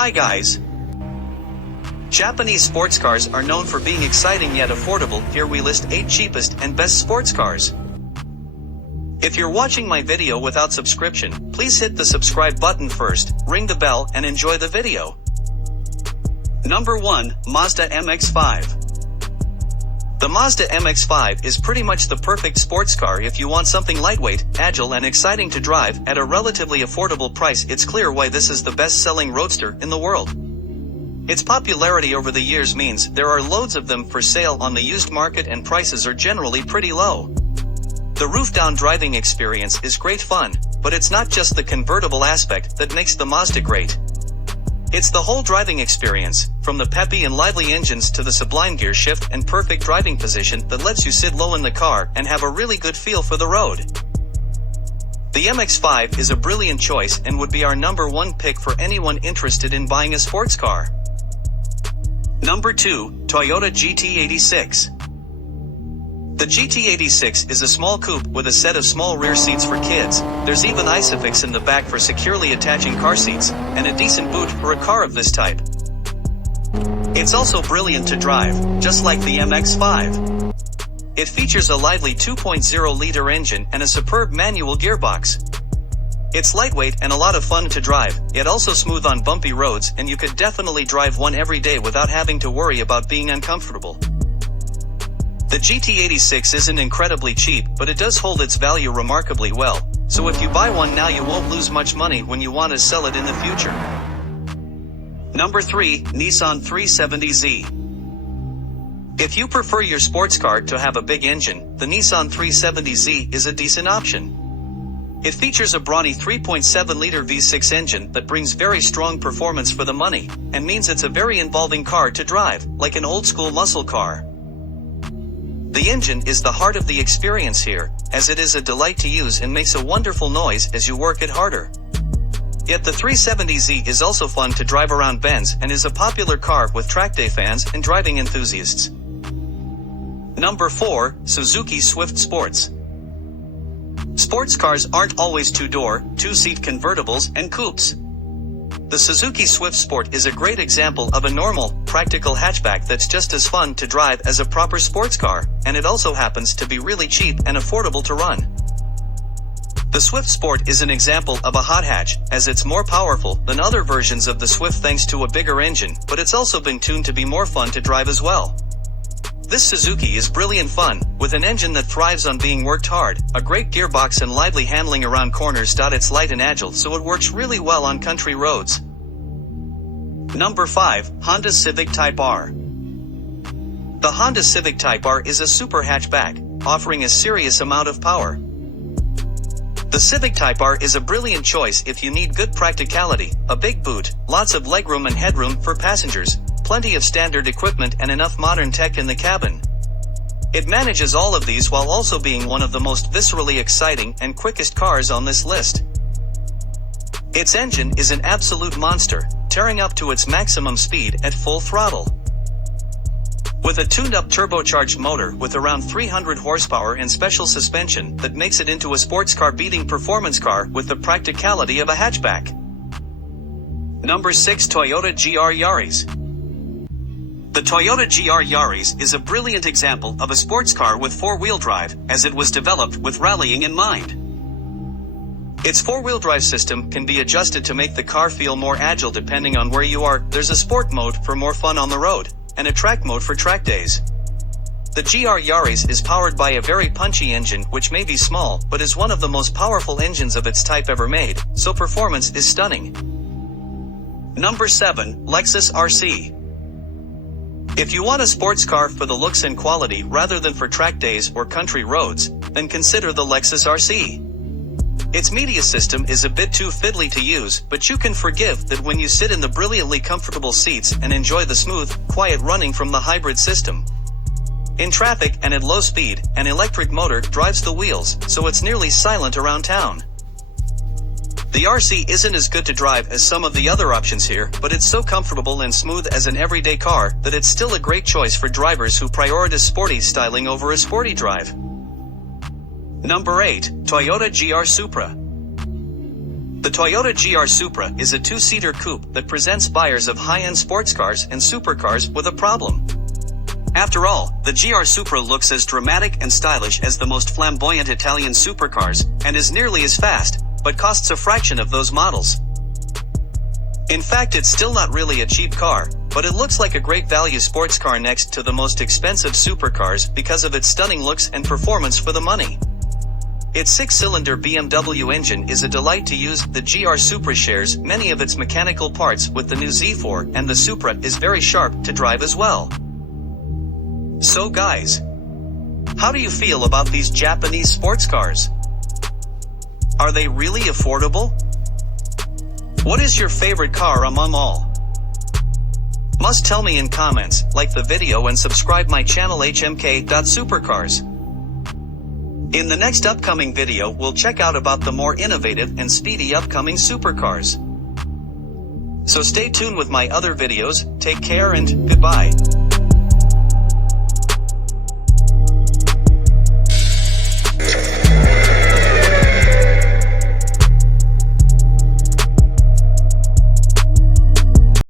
Hi guys! Japanese sports cars are known for being exciting yet affordable. Here we list 8 cheapest and best sports cars. If you're watching my video without subscription, please hit the subscribe button first, ring the bell and enjoy the video. Number 1, Mazda MX-5. The Mazda MX-5 is pretty much the perfect sports car if you want something lightweight, agile and exciting to drive at a relatively affordable price. It's clear why this is the best-selling roadster in the world. Its popularity over the years means there are loads of them for sale on the used market and prices are generally pretty low. The roof-down driving experience is great fun, but it's not just the convertible aspect that makes the Mazda great. It's the whole driving experience, from the peppy and lively engines to the sublime gear shift and perfect driving position that lets you sit low in the car and have a really good feel for the road. The MX-5 is a brilliant choice and would be our number 1 pick for anyone interested in buying a sports car. Number 2, Toyota GT86. The GT86 is a small coupe with a set of small rear seats for kids. There's even Isofix in the back for securely attaching car seats, and a decent boot for a car of this type. It's also brilliant to drive, just like the MX-5. It features a lively 2.0-liter engine and a superb manual gearbox. It's lightweight and a lot of fun to drive, yet also smooth on bumpy roads, and you could definitely drive one every day without having to worry about being uncomfortable. The GT86 isn't incredibly cheap, but it does hold its value remarkably well, so if you buy one now you won't lose much money when you want to sell it in the future. Number 3, Nissan 370Z. If you prefer your sports car to have a big engine, the Nissan 370Z is a decent option. It features a brawny 3.7-liter V6 engine that brings very strong performance for the money, and means it's a very involving car to drive, like an old-school muscle car. The engine is the heart of the experience here, as it is a delight to use and makes a wonderful noise as you work it harder. Yet the 370Z is also fun to drive around bends and is a popular car with track day fans and driving enthusiasts. Number 4, Suzuki Swift Sports. Sports cars aren't always two-door, two-seat convertibles and coupes. The Suzuki Swift Sport is a great example of a normal, practical hatchback that's just as fun to drive as a proper sports car, and it also happens to be really cheap and affordable to run. The Swift Sport is an example of a hot hatch, as it's more powerful than other versions of the Swift thanks to a bigger engine, but it's also been tuned to be more fun to drive as well. This Suzuki is brilliant fun, with an engine that thrives on being worked hard, a great gearbox and lively handling around corners. It's light and agile, so it works really well on country roads. Number 5, Honda Civic Type R. The Honda Civic Type R is a super hatchback, offering a serious amount of power. The Civic Type R is a brilliant choice if you need good practicality, a big boot, lots of legroom and headroom for passengers, plenty of standard equipment and enough modern tech in the cabin. It manages all of these while also being one of the most viscerally exciting and quickest cars on this list. Its engine is an absolute monster, tearing up to its maximum speed at full throttle. With a tuned-up turbocharged motor with around 300 horsepower and special suspension that makes it into a sports car-beating performance car with the practicality of a hatchback. Number 6, Toyota GR Yaris. The Toyota GR Yaris is a brilliant example of a sports car with four-wheel drive, as it was developed with rallying in mind. Its four-wheel drive system can be adjusted to make the car feel more agile depending on where you are. There's a sport mode for more fun on the road, and a track mode for track days. The GR Yaris is powered by a very punchy engine which may be small, but is one of the most powerful engines of its type ever made, so performance is stunning. Number 7, Lexus RC. If you want a sports car for the looks and quality rather than for track days or country roads, then consider the Lexus RC. Its media system is a bit too fiddly to use, but you can forgive that when you sit in the brilliantly comfortable seats and enjoy the smooth, quiet running from the hybrid system. In traffic and at low speed, an electric motor drives the wheels, so it's nearly silent around town. The RC isn't as good to drive as some of the other options here, but it's so comfortable and smooth as an everyday car that it's still a great choice for drivers who prioritize sporty styling over a sporty drive. Number 8, Toyota GR Supra. The The Toyota GR Supra is a two-seater coupe that presents buyers of high-end sports cars and supercars with a problem. After all, the GR Supra looks as dramatic and stylish as the most flamboyant Italian supercars, and is nearly as fast, but costs a fraction of those models. In fact, it's still not really a cheap car, but it looks like a great value sports car next to the most expensive supercars because of its stunning looks and performance for the money. Its six-cylinder BMW engine is a delight to use. The GR Supra shares many of its mechanical parts with the new Z4, and the Supra is very sharp to drive as well. So guys, how do you feel about these Japanese sports cars? Are they really affordable? What is your favorite car among all? Must tell me in comments, like the video and subscribe my channel HMK.Super.cars. In the next upcoming video we'll check out about the more innovative and speedy upcoming supercars. So stay tuned with my other videos, take care and goodbye.